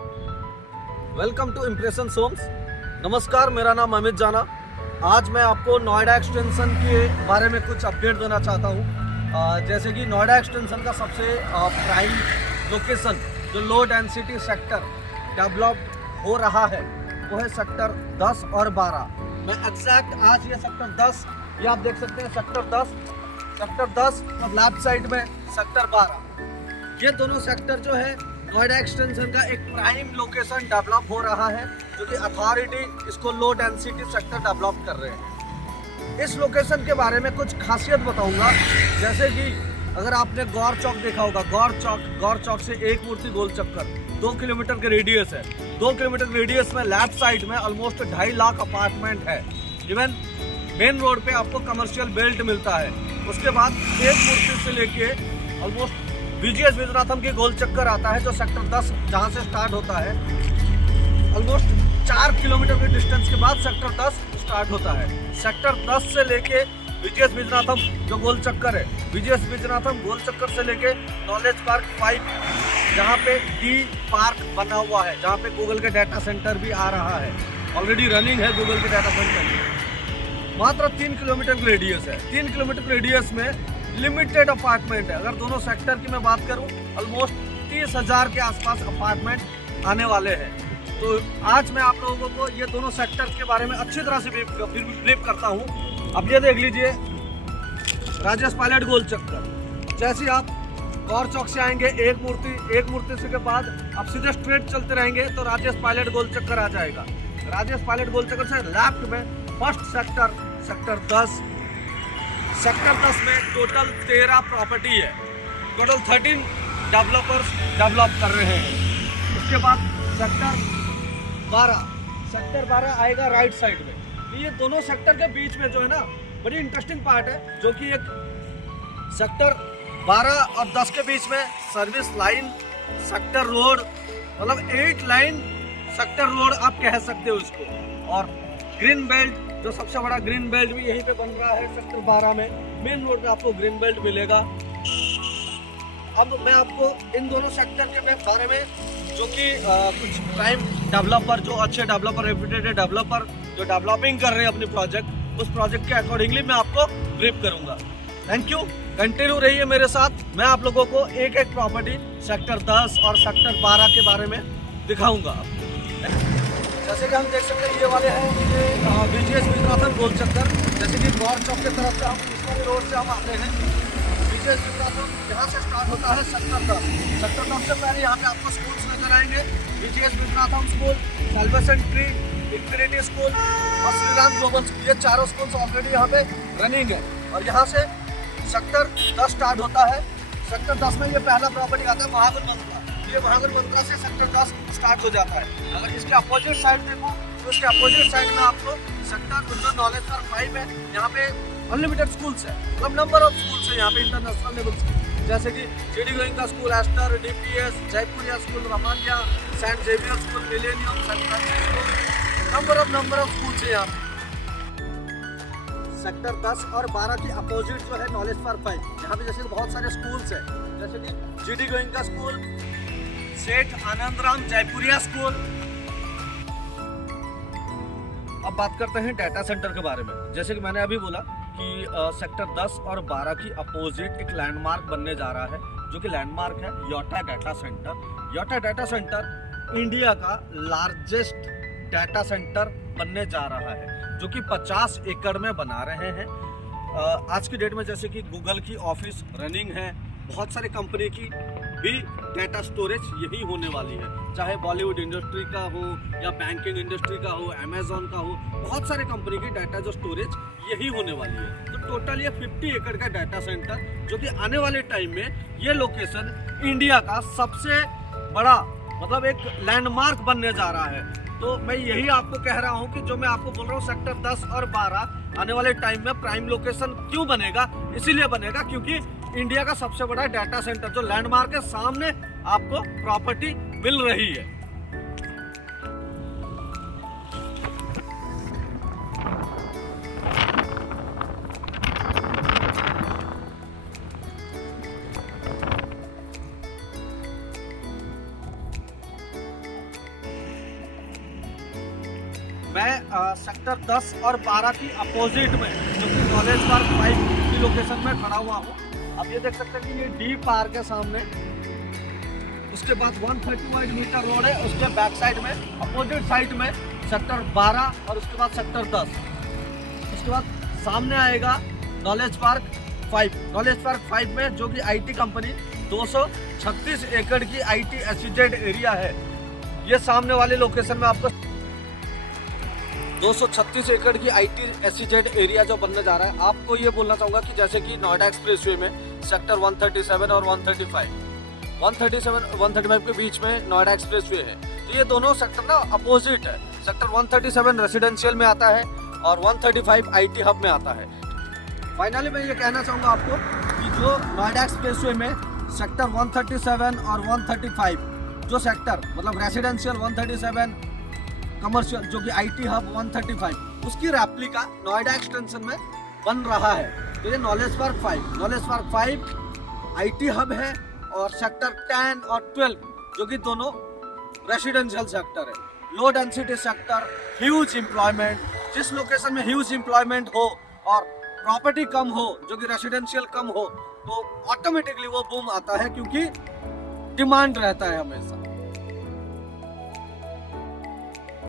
Welcome to impression Holmes. नमस्कार, मेरा नाम अमित जाना। आज मैं आपको नोएडा एक्सटेंशन के बारे में कुछ अपडेट देना चाहता हूँ। जैसे कि नोएडा एक्सटेंशन का सबसे प्राइम लोकेशन जो लो डेंसिटी सेक्टर डेवलप हो रहा है वो है सेक्टर 10 और 12। मैं एग्जैक्ट आज ये सेक्टर 10, ये आप देख सकते हैं सेक्टर 10 और लेफ्ट साइड में सेक्टर 12। ये दोनों सेक्टर जो है नोएडा एक्सटेंशन का एक प्राइम लोकेशन डेवलप हो रहा है, जो कि अथॉरिटी इसको लो डेंसिटी सेक्टर डेवलप कर रहे हैं। इस लोकेशन के बारे में कुछ खासियत बताऊंगा। जैसे कि अगर आपने गौर चौक देखा होगा, गौर चौक से एक मूर्ति गोल चक्कर 2 किलोमीटर के रेडियस है। 2 किलोमीटर रेडियस में लेफ्ट साइड में ऑलमोस्ट 2.5 लाख अपार्टमेंट है। इवन मेन रोड पे आपको कमर्शियल बेल्ट मिलता है। उसके बाद एक मूर्ति से लेके ऑलमोस्ट बीजीएस विजनाथम की गोल चक्कर आता है, जो सेक्टर 10 जहाँ से स्टार्ट होता है। ऑलमोस्ट 4 किलोमीटर के डिस्टेंस के बाद सेक्टर 10 स्टार्ट होता है। सेक्टर 10 से लेके बीजीएस विजनाथम जो गोल चक्कर है, बीजीएस विजनाथम गोल चक्कर से लेके नॉलेज पार्क 5, जहाँ पे डी पार्क बना हुआ है, जहाँ पे गूगल के डाटा सेंटर भी आ रहा है, ऑलरेडी रनिंग है गूगल के डाटा सेंटर। मात्र 3 किलोमीटर की रेडियस है। 3 किलोमीटर की रेडियस में लिमिटेड अपार्टमेंट है। अगर दोनों सेक्टर की मैं बात करूं, ऑलमोस्ट 30,000 के आसपास अपार्टमेंट आने वाले हैं। तो आज मैं आप लोगों को ये दोनों सेक्टर के बारे में अच्छी तरह से ब्रीफ करता हूं। अब ये देख लीजिए, राजेश पायलट गोल चक्कर। जैसे आप गौर चौक से आएंगे, एक मूर्ति से के बाद आप सीधे स्ट्रेट चलते रहेंगे तो राजेश पायलट गोल चक्कर आ जाएगा। राजेश पायलट गोल चक्कर से लेफ्ट में फर्स्ट सेक्टर 10। सेक्टर 10 में टोटल 13 प्रॉपर्टी है। टोटल 13 डेवलपर्स डेवलप कर रहे हैं। उसके बाद सेक्टर 12 आएगा राइट साइड में। तो ये दोनों सेक्टर के बीच में जो है ना, बड़ी इंटरेस्टिंग पार्ट है, जो कि एक सेक्टर 12 और 10 के बीच में सर्विस लाइन सेक्टर रोड, मतलब 8 लाइन सेक्टर रोड आप कह सकते हो इसको। और ग्रीन बेल्ट, जो सबसे बड़ा ग्रीन बेल्ट भी यहीं पे बन रहा है सेक्टर 12 में। मेन रोड पे आपको ग्रीन बेल्ट मिलेगा। अब मैं आपको इन दोनों सेक्टर के बारे में, जो कि कुछ प्राइम डेवलपर, जो अच्छे डेवलपर, रेप्यूटेड डेवलपर जो डेवलपिंग कर रहे हैं अपनी प्रोजेक्ट, उस प्रोजेक्ट के अकॉर्डिंगली मैं आपको ब्रीफ करूंगा। थैंक यू, कंटिन्यू रहिए मेरे साथ। मैं आप लोगों को एक एक प्रॉपर्टी सेक्टर 10 और सेक्टर 12 के बारे में दिखाऊंगा। जैसे कि हम देख सकते हैं, ये वाले हैं बीजीएस विजनाथम गोल चक्कर। जैसे कि गौर चौक की तरफ से हम इस वाले रोड से हम आते हैं। बीजीएस विजनाथम यहाँ से स्टार्ट होता है सेक्टर 10। सेक्टर 10 से पहले यहाँ पे आपको स्कूल्स नजर आएंगे। BGS Vijnatham school, Salvation Tree, Infinity school और श्रीराम ग्लोबल स्कूल, ये चारों स्कूल्स ऑलरेडी यहाँ पे रनिंग है। और यहाँ से सेक्टर 10 स्टार्ट होता है। सेक्टर 10 में ये पहला प्रॉपर्टी आता है महागुल मंत्रा। ये महागुल मंत्रा से सेक्टर 10 स्टार्ट हो जाता है। अगर इसके अपोजिट साइड देखो तो इसके अपोजिट साइड में आपको सेक्टर जो नॉलेज पार्क 5 है, यहाँ पे अनलिमिटेड स्कूल्स है, मतलब नंबर ऑफ स्कूल्स है यहाँ पे, इंटरनेशनल लेवल स्कूल, जैसे कि GD Goenka school, Aster, DPS, Jaipuria school, रमानिया, Saint Xavier school, Millennium, Saint Francis school, number of schools है यहाँ पे। सेक्टर 10 और 12 की अपोजिट जो है नॉलेज पार्क 5, यहाँ पे जैसे बहुत सारे स्कूल्स हैं, जैसे कि जीडी गोइंका स्कूल, सेठ आनंदराम जयपुरिया स्कूल। अब बात करते हैं डाटा सेंटर के बारे में। जैसे कि मैंने अभी बोला कि सेक्टर 10 और 12 की अपोजिट एक लैंडमार्क बनने जा रहा है, जो कि लैंडमार्क है Yotta data centre. Yotta data centre India का लार्जेस्ट डाटा सेंटर बनने जा रहा है, जो कि 50 एकड़ में बना रहे हैं। आज की डेट में जैसे कि गूगल की ऑफिस रनिंग है, बहुत सारी कंपनी की भी डाटा स्टोरेज यही होने वाली है, चाहे बॉलीवुड इंडस्ट्री का हो या बैंकिंग इंडस्ट्री का हो, अमेजोन का हो, बहुत सारे कंपनी की डाटा जो स्टोरेज यही होने वाली है। तो टोटल ये 50 एकड़ का डाटा सेंटर, जो कि आने वाले टाइम में ये लोकेशन इंडिया का सबसे बड़ा, मतलब एक लैंडमार्क बनने जा रहा है। तो मैं यही आपको कह रहा हूँ कि जो मैं आपको बोल रहा हूँ, सेक्टर 10 और 12 आने वाले टाइम में प्राइम लोकेशन क्यों बनेगा, इसीलिए बनेगा क्योंकि इंडिया का सबसे बड़ा डाटा सेंटर जो लैंडमार्क के सामने आपको प्रॉपर्टी मिल रही है। मैं सेक्टर 10 और 12 की अपोजिट में जो कि नॉलेज पार्क 5 की लोकेशन में खड़ा हुआ हूँ। अब ये देख सकते हैं कि ये डी पार्क है सामने, उसके बाद 131 मीटर रोड है, उसके बैक साइड में अपोजिट साइड में सेक्टर 12 और उसके बाद सेक्टर 10। उसके बाद सामने आएगा नॉलेज पार्क 5। नॉलेज पार्क 5 में जो कि आईटी कंपनी 236 एकड़ की आईटी एसईजेड एरिया है। ये सामने वाले लोकेशन में आपको 236 एकड़ की आईटी एसईजेड एरिया जो बनने जा रहा है। आपको ये बोलना चाहूँगा कि जैसे कि नोएडा एक्सप्रेसवे में सेक्टर 137 और 135 के बीच में नोएडा एक्सप्रेसवे है, तो ये दोनों सेक्टर ना अपोजिट है। सेक्टर 137 रेसिडेंशियल में आता है और 135 आईटी हब में आता है। फाइनली मैं ये कहना चाहूँगा आपको कि जो नोएडा एक्सप्रेसवे में सेक्टर 137 और 135 जो सेक्टर मतलब रेसिडेंशियल 137, कमर्शियल जो कि आईटी हब 135, उसकी रेप्लिका नोएडा एक्सटेंशन में बन रहा है। तो ये नॉलेज पार्क 5 आईटी हब है और सेक्टर 10 और 12 जो कि दोनों रेसिडेंशियल सेक्टर है। Low density sector, huge employment, जिस लोकेशन में ह्यूज एम्प्लॉयमेंट हो और प्रॉपर्टी कम हो जो कि रेसिडेंशियल कम हो, तो ऑटोमेटिकली वो बूम आता है क्योंकि डिमांड रहता है हमेशा।